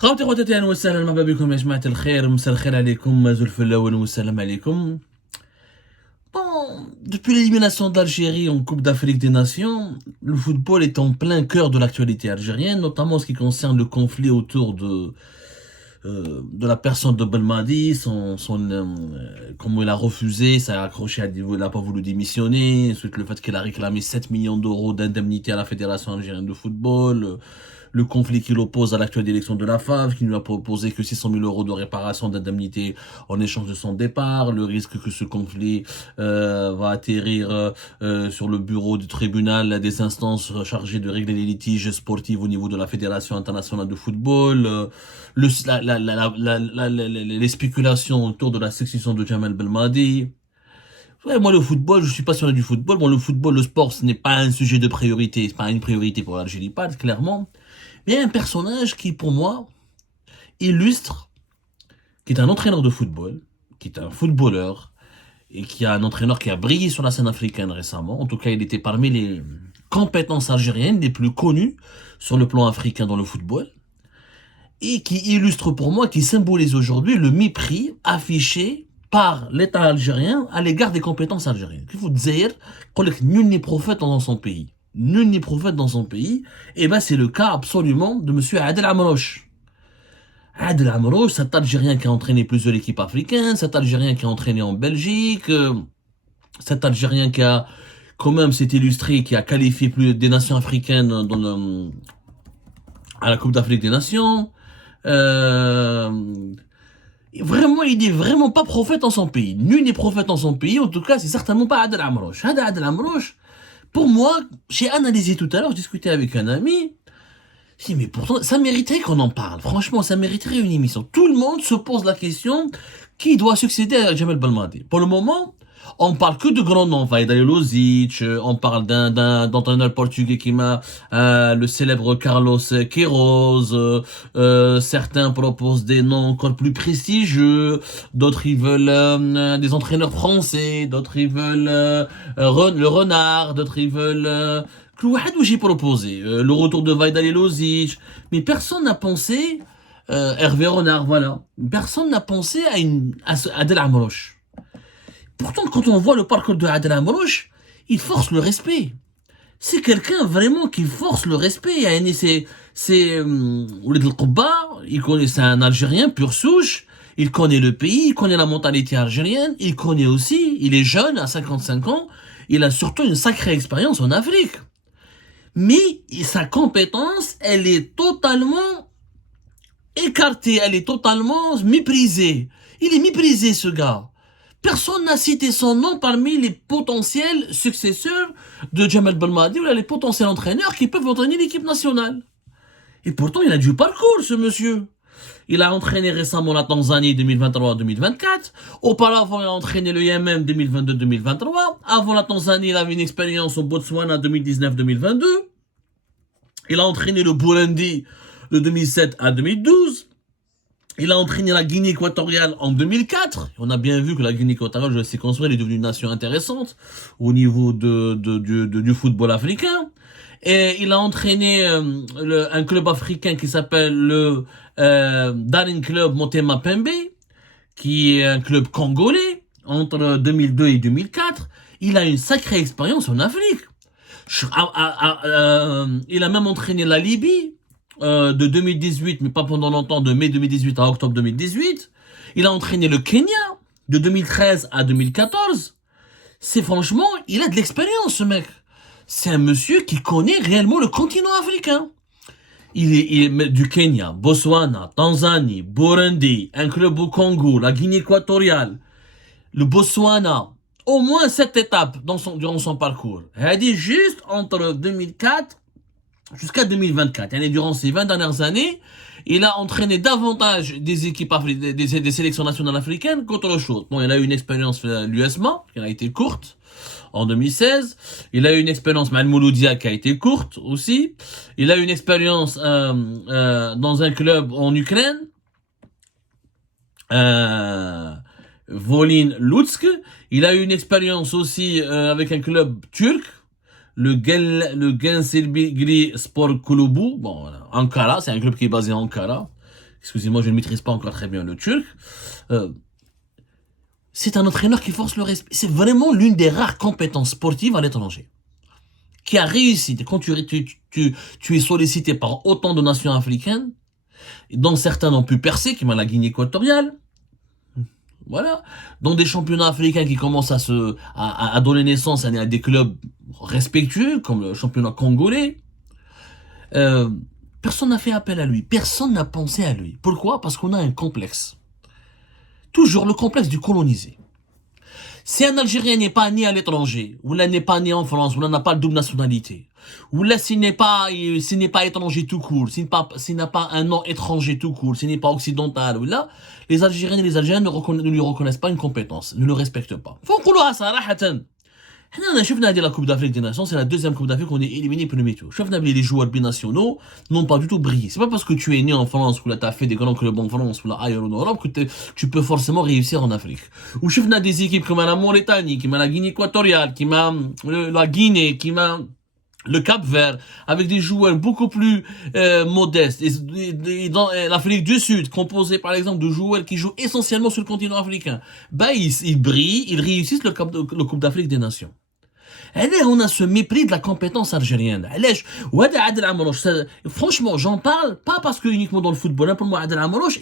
خواتي خواتاتي اهلا وسهلا مرحبا بكم يا جماعه الخير مساء الخير عليكم زلف الاول والسلام عليكم. Bon, depuis l'élimination d'Algérie en Coupe d'Afrique des Nations, le football est en plein cœur de l'actualité algérienne, notamment en ce qui concerne le conflit autour de la personne de Belmadi, comment il a refusé, ça a accroché, il n'a pas voulu démissionner, ensuite le fait qu'il a réclamé 7 millions d'euros d'indemnité à la Fédération algérienne de football, le conflit qu'il oppose à l'actuelle direction de la FAF, qui ne lui a proposé que 600 000 euros de réparation d'indemnité en échange de son départ, le risque que ce conflit va atterrir sur le bureau du tribunal des instances chargées de régler les litiges sportifs au niveau de la Fédération internationale de football, les spéculations autour de la succession de Jamel Belmadi. Ouais, moi, le football, je suis passionné du football. Bon, le football, le sport, ce n'est pas un sujet de priorité. C'est pas une priorité pour l'Algérie, pas clairement. Mais il y a un personnage qui, pour moi, illustre, qui est un entraîneur de football, qui est un footballeur, et qui a un entraîneur qui a brillé sur la scène africaine récemment. En tout cas, il était parmi les compétences algériennes les plus connues sur le plan africain dans le football. Et qui illustre pour moi, qui symbolise aujourd'hui le mépris affiché par l'État algérien à l'égard des compétences algériennes. Il faut dire que nul n'est prophète dans son pays. Nul n'est prophète dans son pays. Et ben c'est le cas absolument de monsieur Adel Amrouche. Adel Amrouche, cet Algérien qui a entraîné plusieurs équipes africaines, cet Algérien qui a entraîné en Belgique, cet Algérien qui a quand même s'est illustré, qui a qualifié plus des nations africaines à la Coupe d'Afrique des Nations. Vraiment, il n'est vraiment pas prophète en son pays. Nul n'est prophète en son pays. En tout cas, c'est certainement pas Adel Amrouche. Adel Amrouche, pour moi, j'ai analysé tout à l'heure, je discutais avec un ami. Je dis, mais pourtant, ça mériterait qu'on en parle. Franchement, ça mériterait une émission. Tout le monde se pose la question, qui doit succéder à Jamel Belmadi? Pour le moment, on parle que de grands noms. Vaidal Lozic, on parle d'un entraîneur portugais qui m'a le célèbre Carlos Queiroz. Certains proposent des noms encore plus prestigieux. D'autres ils veulent des entraîneurs français. D'autres ils veulent le Renard. D'autres ils veulent où j'ai proposé le retour de Vaidal Lozic. Mais personne n'a pensé Hervé Renard. Voilà. Personne n'a pensé à Adel Amrouche. Pourtant, quand on voit le parcours de Adel Amrouche, il force le respect. C'est quelqu'un vraiment qui force le respect. C'est Ouled El Qouba, c'est un Algérien pur souche. Il connaît le pays, il connaît la mentalité algérienne. Il connaît aussi, il est jeune, à 55 ans. Il a surtout une sacrée expérience en Afrique. Mais sa compétence, elle est totalement écartée, elle est totalement méprisée. Il est méprisé, ce gars. Personne n'a cité son nom parmi les potentiels successeurs de Jamel Belmadi ou les potentiels entraîneurs qui peuvent entraîner l'équipe nationale. Et pourtant, il a du parcours, ce monsieur. Il a entraîné récemment la Tanzanie 2023-2024. Auparavant, il a entraîné le Yémen 2022-2023. Avant la Tanzanie, il avait une expérience au Botswana 2019-2022. Il a entraîné le Burundi de 2007 à 2012. Il a entraîné la Guinée équatoriale en 2004. On a bien vu que la Guinée équatoriale, je sais construire, elle est devenue une nation intéressante au niveau du football africain. Et il a entraîné un club africain qui s'appelle le Daring Club Motema Pembe, qui est un club congolais entre 2002 et 2004. Il a une sacrée expérience en Afrique. Il a même entraîné la Libye de 2018, mais pas pendant longtemps, de mai 2018 à octobre 2018. Il a entraîné le Kenya de 2013 à 2014. C'est franchement, il a de l'expérience, ce mec. C'est un monsieur qui connaît réellement le continent africain. Il est du Kenya, Botswana, Tanzanie, Burundi, un club au Congo, la Guinée équatoriale, le Botswana. Au moins 7 étapes durant son parcours. Elle a dit juste entre 2004 jusqu'à 2024. Et durant ces 20 dernières années, il a entraîné davantage des équipes des sélections nationales africaines qu'autre chose. Bon, il a eu une expérience l'USMA, qui a été courte, en 2016. Il a eu une expérience Mal Mouloudia, qui a été courte aussi. Il a eu une expérience dans un club en Ukraine, Volyn Lutsk. Il a eu une expérience aussi avec un club turc, le Gençlerbirliği Spor Kulübü, bon, Ankara, c'est un club qui est basé à Ankara, excusez-moi, je ne maîtrise pas encore très bien le turc, c'est un entraîneur qui force le respect. C'est vraiment l'une des rares compétences sportives à l'étranger qui a réussi. Quand tu es sollicité par autant de nations africaines, dont certains ont pu percer, comme la Guinée équatoriale, voilà, dans des championnats africains qui commencent à donner naissance à des clubs respectueux, comme le championnat congolais, euh, personne n'a fait appel à lui, personne n'a pensé à lui. Pourquoi? Parce qu'on a un complexe. Toujours le complexe du colonisé. Si un Algérien n'est pas né à l'étranger, ou là n'est pas né en France, ou là n'a pas de double nationalité, ou là s'il n'est pas étranger tout court, s'il n'a pas un nom étranger tout court, s'il n'est pas occidental, ou là, les Algériens et les Algériens ne lui reconnaissent pas une compétence, ne le respectent pas. Faut qu'on le صراحة. On a vu la Coupe d'Afrique des Nations, c'est la deuxième Coupe d'Afrique qu'on est éliminé pour le météo. On a vu les joueurs binationaux n'ont pas du tout brillé. C'est pas parce que tu es né en France ou là t'as fait des grands clubs en France ou là ailleurs en Europe que tu peux forcément réussir en Afrique. Ou on a des équipes comme la Mauritanie, qui m'a la Guinée équatoriale, qui m'a la Guinée, qui m'a le Cap-Vert, avec des joueurs beaucoup plus modestes. Et dans l'Afrique du Sud, composé par exemple de joueurs qui jouent essentiellement sur le continent africain, bah ils brillent, ils réussissent le Coupe d'Afrique des Nations. On a ce mépris de la compétence algérienne. Franchement, j'en parle pas parce que uniquement dans le football. Pour moi, Adel Amrouche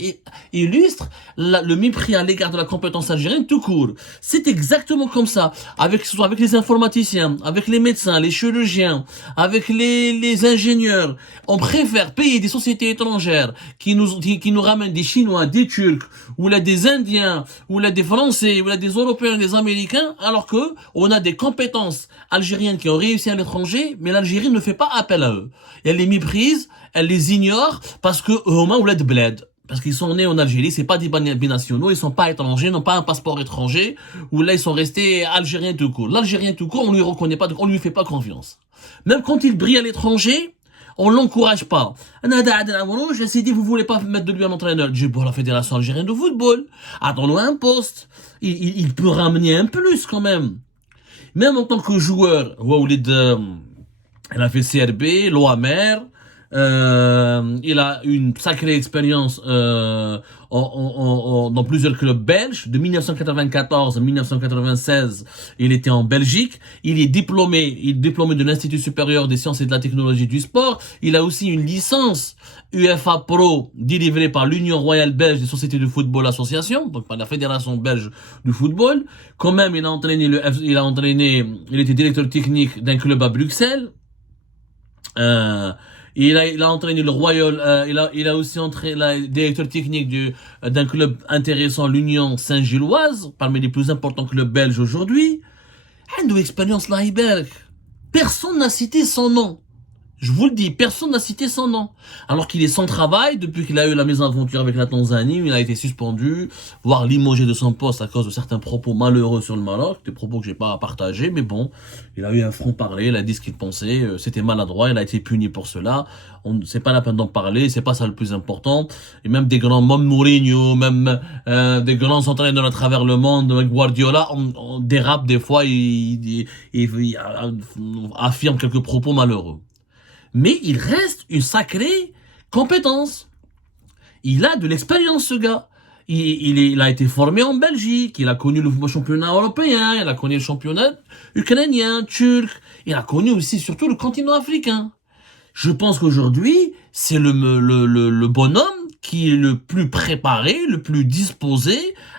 illustre le mépris à l'égard de la compétence algérienne tout court. C'est exactement comme ça. Avec les informaticiens, avec les médecins, les chirurgiens, avec les ingénieurs. On préfère payer des sociétés étrangères qui nous ramènent des Chinois, des Turcs, ou là des Indiens, ou là des Français, ou là des Européens, des Américains, alors que on a des compétences algériennes qui ont réussi à l'étranger, mais l'Algérie ne fait pas appel à eux. Et elle les méprise, elle les ignore, parce que Homa ou de bled. Parce qu'ils sont nés en Algérie, c'est pas des binationaux, ils sont pas étrangers, n'ont pas un passeport étranger, ou là ils sont restés algériens tout court. L'Algérien tout court, on lui reconnaît pas, on lui fait pas confiance. Même quand il brille à l'étranger, on l'encourage pas. J'ai dit, vous voulez pas mettre de lui un entraîneur. J'ai pour la Fédération algérienne de football. Attends-le un poste. Il peut ramener un plus quand même. Même en tant que joueur, il a fait CRB, l'OAMR, il a une sacrée expérience dans plusieurs clubs belges. De 1994 à 1996, il était en Belgique. Il est diplômé de l'Institut supérieur des sciences et de la technologie du sport. Il a aussi une licence UEFA Pro délivrée par l'Union royale belge des sociétés de football association, donc par la Fédération belge du football. Quand même, il était directeur technique d'un club à Bruxelles. Il a entraîné le Royal, il a aussi entraîné le directeur technique d'un club intéressant, l'Union Saint-Gilloise, parmi les plus importants clubs belges aujourd'hui. Il a une expérience là, personne n'a cité son nom. Je vous le dis, personne n'a cité son nom. Alors qu'il est sans travail depuis qu'il a eu la mésaventure avec la Tanzanie, où il a été suspendu, voire limogé de son poste à cause de certains propos malheureux sur le Maroc, des propos que j'ai pas à partager, mais bon, il a eu un franc-parler, il a dit ce qu'il pensait, c'était maladroit, il a été puni pour cela. C'est pas la peine d'en parler, c'est pas ça le plus important. Et même des grands, même Mourinho, même des grands entraîneurs à travers le monde, Guardiola, on dérape des fois, il affirme quelques propos malheureux. Mais il reste une sacrée compétence. Il a de l'expérience, ce gars. Il a été formé en Belgique, il a connu le championnat européen, il a connu le championnat ukrainien, turc, il a connu aussi surtout le continent africain. Je pense qu'aujourd'hui, c'est le bonhomme qui est le plus préparé, le plus disposé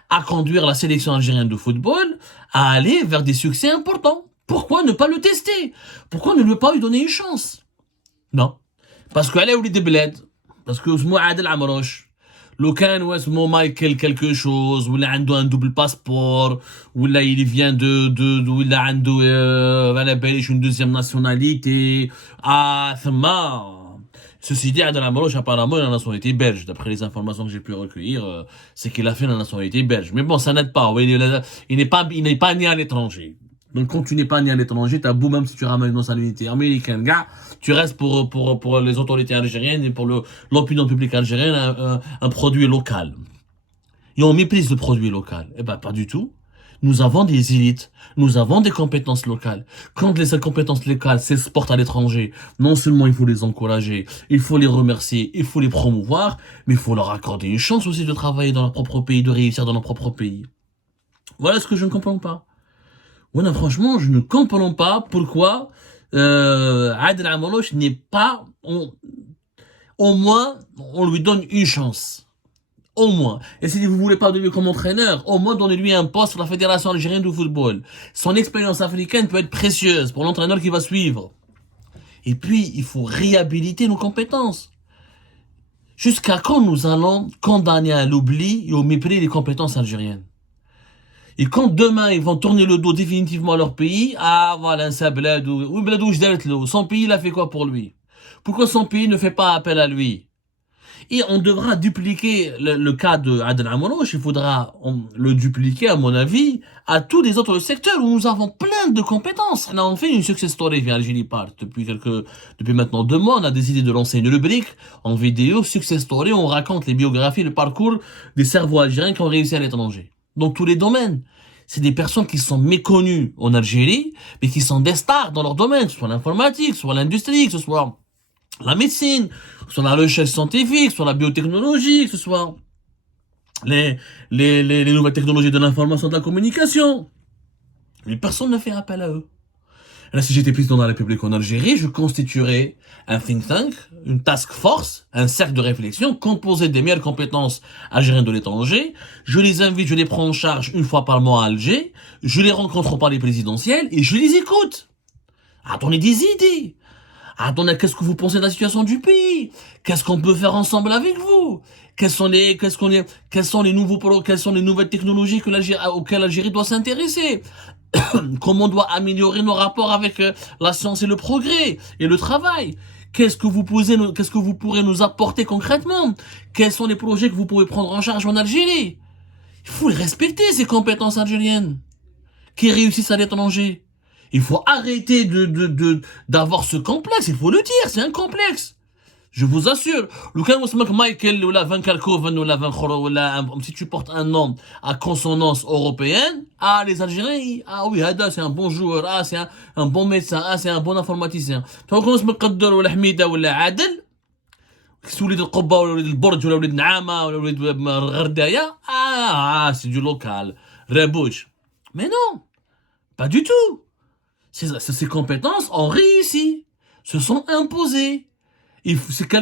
à conduire la sélection algérienne de football à aller vers des succès importants. Pourquoi ne pas le tester? Pourquoi ne lui pas lui donner une chance? Non. Parce qu'elle est où des bleds. Parce que اسمه عادل عمروش. لو كان اسمه مايكل quelque chose ولا عنده un double passeport ولا il vient de ولا عنده على باليش une deuxième nationalité. Ceci dit, Adel Amrouche, apparemment, il a la nationalité belge. D'après les informations que j'ai pu recueillir, c'est qu'il a fait la nationalité belge. Mais bon, ça n'aide pas. Oui, il n'est pas né à l'étranger. Donc quand tu n'es pas né à l'étranger, t'as beau même si tu ramènes une nationalité américaine, gars, tu restes pour les autorités algériennes et pour l'opinion publique algérienne un produit local. Et on méprise le produit local. Eh ben pas du tout. Nous avons des élites, nous avons des compétences locales. Quand les compétences locales s'exportent à l'étranger, non seulement il faut les encourager, il faut les remercier, il faut les promouvoir, mais il faut leur accorder une chance aussi de travailler dans leur propre pays, de réussir dans leur propre pays. Voilà ce que je ne comprends pas. Voilà, franchement, je ne comprends pas pourquoi Adel Amrouche n'est pas... au moins, on lui donne une chance. Au moins. Et si vous voulez pas de lui comme entraîneur, au moins donnez-lui un poste sur la Fédération algérienne de football. Son expérience africaine peut être précieuse pour l'entraîneur qui va suivre. Et puis, il faut réhabiliter nos compétences. Jusqu'à quand nous allons condamner à l'oubli et au mépris les compétences algériennes? Et quand demain ils vont tourner le dos définitivement à leur pays, ah voilà, c'est Bladou, ou Bladou, son pays il a fait quoi pour lui? Pourquoi son pays ne fait pas appel à lui? Et on devra dupliquer le cas de Adel Amrouche, il faudra le dupliquer, à mon avis, à tous les autres secteurs où nous avons plein de compétences. On a fait une success story via Algérie Part depuis maintenant 2 mois, on a décidé de lancer une rubrique en vidéo, success story, on raconte les biographies, le parcours des cerveaux algériens qui ont réussi à l'étranger. Dans tous les domaines. C'est des personnes qui sont méconnues en Algérie, mais qui sont des stars dans leur domaine, que ce soit l'informatique, soit l'industrie, que ce soit la médecine, que ce soit la recherche scientifique, que ce soit la biotechnologie, que ce soit les nouvelles technologies de l'information, de la communication. Mais personne ne fait appel à eux. Là, si j'étais président de la République en Algérie, je constituerais un think tank, une task force, un cercle de réflexion composé des meilleures compétences algériennes de l'étranger. Je les invite, je les prends en charge une fois par mois à Alger. Je les rencontre au palais présidentiel et je les écoute. Attendez des idées. Attendez, qu'est-ce que vous pensez de la situation du pays? Qu'est-ce qu'on peut faire ensemble avec vous? Quelles sont les nouvelles technologies auxquelles l'Algérie doit s'intéresser? Comment on doit améliorer nos rapports avec la science et le progrès et le travail? Qu'est-ce que vous pourrez nous apporter concrètement? Quels sont les projets que vous pouvez prendre en charge en Algérie? Il faut respecter ces compétences algériennes qui réussissent à l'étranger. Il faut arrêter d'avoir ce complexe. Il faut le dire, c'est un complexe. Je vous assure. Michael ou la Van Kalkoven ou la Van Khoro ou la, si tu portes un nom à consonance européenne, ah, les Algériens, ah oui, Hada, c'est un bon joueur, ah, c'est un bon médecin, ah, c'est un bon informaticien. Tu reconnais Mqaddar ou la Hamida ou la Adel, qui ولد القبة ولا ولد البرج ولا ولد نعامة ولا ولد غردايا, ah, c'est du local. Rebouche. Mais non, pas du tout. Ces compétences ont réussi, se sont imposées.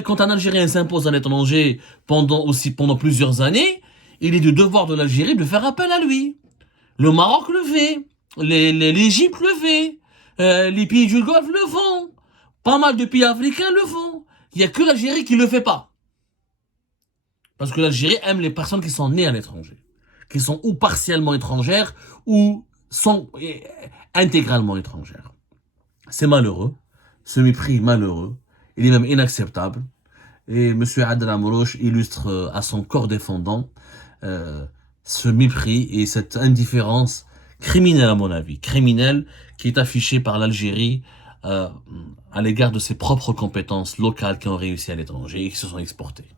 Quand un Algérien s'impose à l'étranger pendant plusieurs années, il est du devoir de l'Algérie de faire appel à lui. Le Maroc le fait, l'Égypte le fait, les pays du Golfe le font, pas mal de pays africains le font. Il n'y a que l'Algérie qui ne le fait pas. Parce que l'Algérie aime les personnes qui sont nées à l'étranger, qui sont ou partiellement étrangères ou sont intégralement étrangères. C'est malheureux, ce mépris malheureux, il est même inacceptable. Et M. Adel Amrouche illustre à son corps défendant ce mépris et cette indifférence criminelle, à mon avis, criminelle, qui est affichée par l'Algérie à l'égard de ses propres compétences locales qui ont réussi à l'étranger et qui se sont exportées.